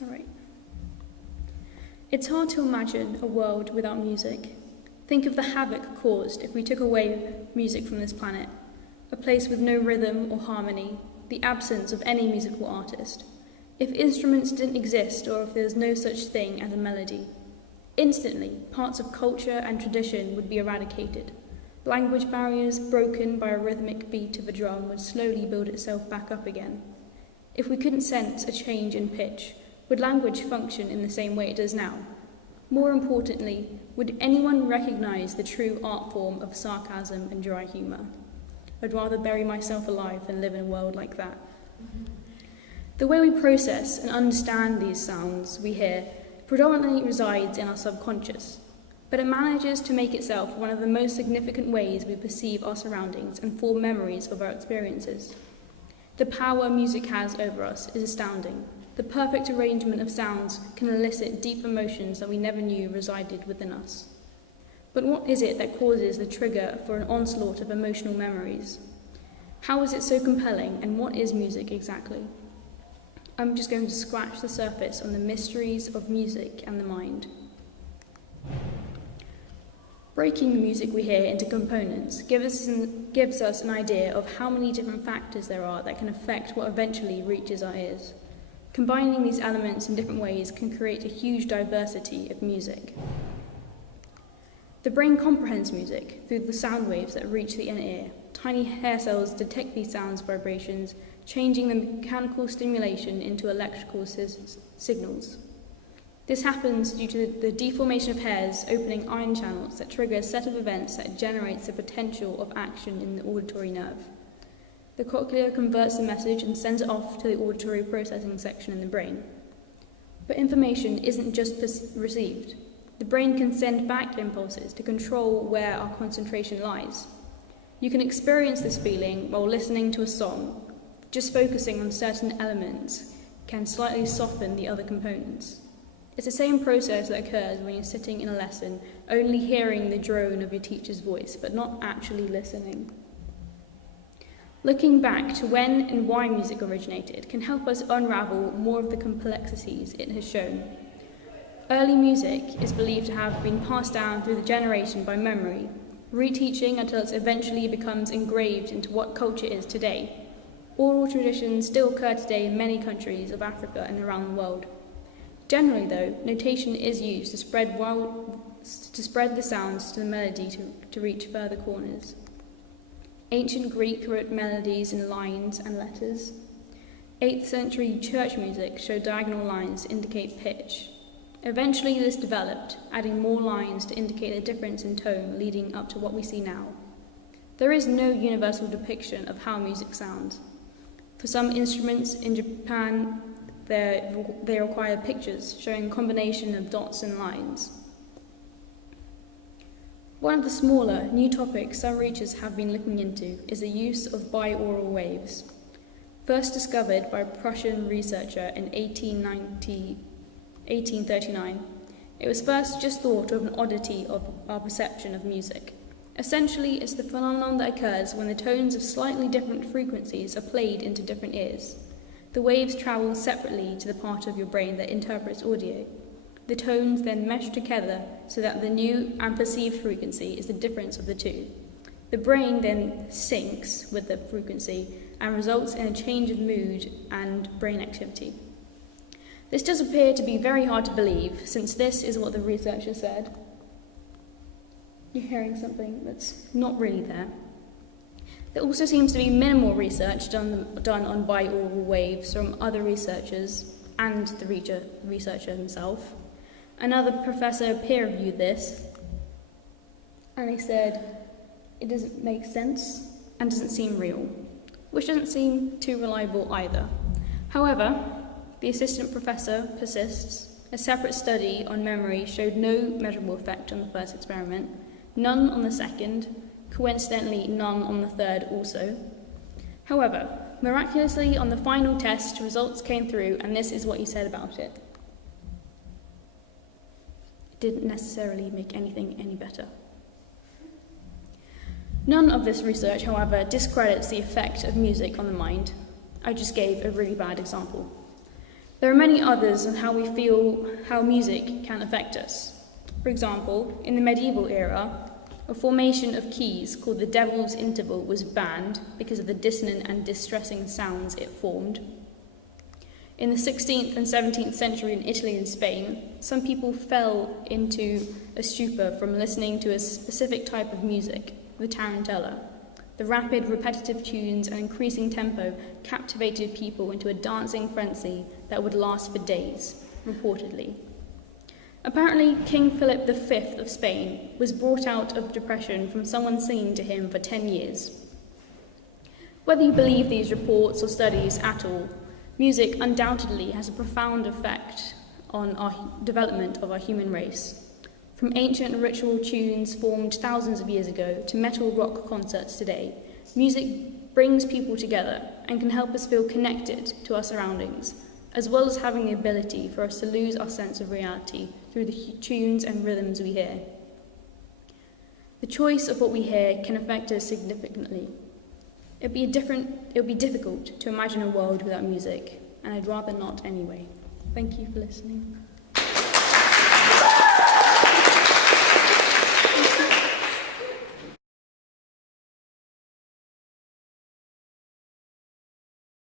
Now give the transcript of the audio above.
All right. It's hard to imagine a world without music. Think of the havoc caused if we took away music from this planet. A place with no rhythm or harmony, the absence of any musical artist. If instruments didn't exist, or if there was no such thing as a melody. Instantly, parts of culture and tradition would be eradicated. Language barriers broken by a rhythmic beat of a drum would slowly build itself back up again. If we couldn't sense a change in pitch, would language function in the same way it does now? More importantly, would anyone recognise the true art form of sarcasm and dry humour? I'd rather bury myself alive than live in a world like that. The way we process and understand these sounds we hear predominantly resides in our subconscious, but it manages to make itself one of the most significant ways we perceive our surroundings and form memories of our experiences. The power music has over us is astounding. The perfect arrangement of sounds can elicit deep emotions that we never knew resided within us. But what is it that causes the trigger for an onslaught of emotional memories? How is it so compelling, and what is music exactly? I'm just going to scratch the surface on the mysteries of music and the mind. Breaking the music we hear into components gives us an idea of how many different factors there are that can affect what eventually reaches our ears. Combining these elements in different ways can create a huge diversity of music. The brain comprehends music through the sound waves that reach the inner ear. Tiny hair cells detect these sounds vibrations, changing the mechanical stimulation into electrical signals. This happens due to the deformation of hairs opening ion channels that trigger a set of events that generates the potential of action in the auditory nerve. The cochlea converts the message and sends it off to the auditory processing section in the brain. But information isn't just received. The brain can send back impulses to control where our concentration lies. You can experience this feeling while listening to a song. Just focusing on certain elements can slightly soften the other components. It's the same process that occurs when you're sitting in a lesson, only hearing the drone of your teacher's voice, but not actually listening. Looking back to when and why music originated can help us unravel more of the complexities it has shown. Early music is believed to have been passed down through the generation by memory, reteaching until it eventually becomes engraved into what culture is today. Oral traditions still occur today in many countries of Africa and around the world. Generally, though, notation is used to spread the sounds to the melody to reach further corners. Ancient Greek wrote melodies in lines and letters. 8th century church music showed diagonal lines to indicate pitch. Eventually this developed, adding more lines to indicate a difference in tone leading up to what we see now. There is no universal depiction of how music sounds. For some instruments in Japan, they require pictures showing a combination of dots and lines. One of the smaller, new topics some researchers have been looking into is the use of binaural waves. First discovered by a Prussian researcher in 1839, it was first just thought of an oddity of our perception of music. Essentially, it's the phenomenon that occurs when the tones of slightly different frequencies are played into different ears. The waves travel separately to the part of your brain that interprets audio. The tones then mesh together so that the new and perceived frequency is the difference of the two. The brain then syncs with the frequency and results in a change of mood and brain activity. This does appear to be very hard to believe, since this is what the researcher said. You're hearing something that's not really there. There also seems to be minimal research done on binaural waves from other researchers and the researcher himself. Another professor peer-reviewed this, and he said it doesn't make sense and doesn't seem real, which doesn't seem too reliable either. However, the assistant professor persists. A separate study on memory showed no measurable effect on the first experiment, none on the second, coincidentally none on the third also. However, miraculously on the final test, results came through, and this is what he said about it. It didn't necessarily make anything any better. None of this research, however, discredits the effect of music on the mind. I just gave a really bad example. There are many others on how we feel how music can affect us. For example, in the medieval era, a formation of keys called the Devil's Interval was banned because of the dissonant and distressing sounds it formed. In the 16th and 17th century in Italy and Spain, some people fell into a stupor from listening to a specific type of music, the tarantella. The rapid, repetitive tunes and increasing tempo captivated people into a dancing frenzy that would last for days, reportedly. Apparently, King Philip V of Spain was brought out of depression from someone singing to him for 10 years. Whether you believe these reports or studies at all, music undoubtedly has a profound effect on our development of our human race. From ancient ritual tunes formed thousands of years ago to metal rock concerts today, music brings people together and can help us feel connected to our surroundings, as well as having the ability for us to lose our sense of reality through the tunes and rhythms we hear. The choice of what we hear can affect us significantly. It would be difficult to imagine a world without music, and I'd rather not anyway. Thank you for listening.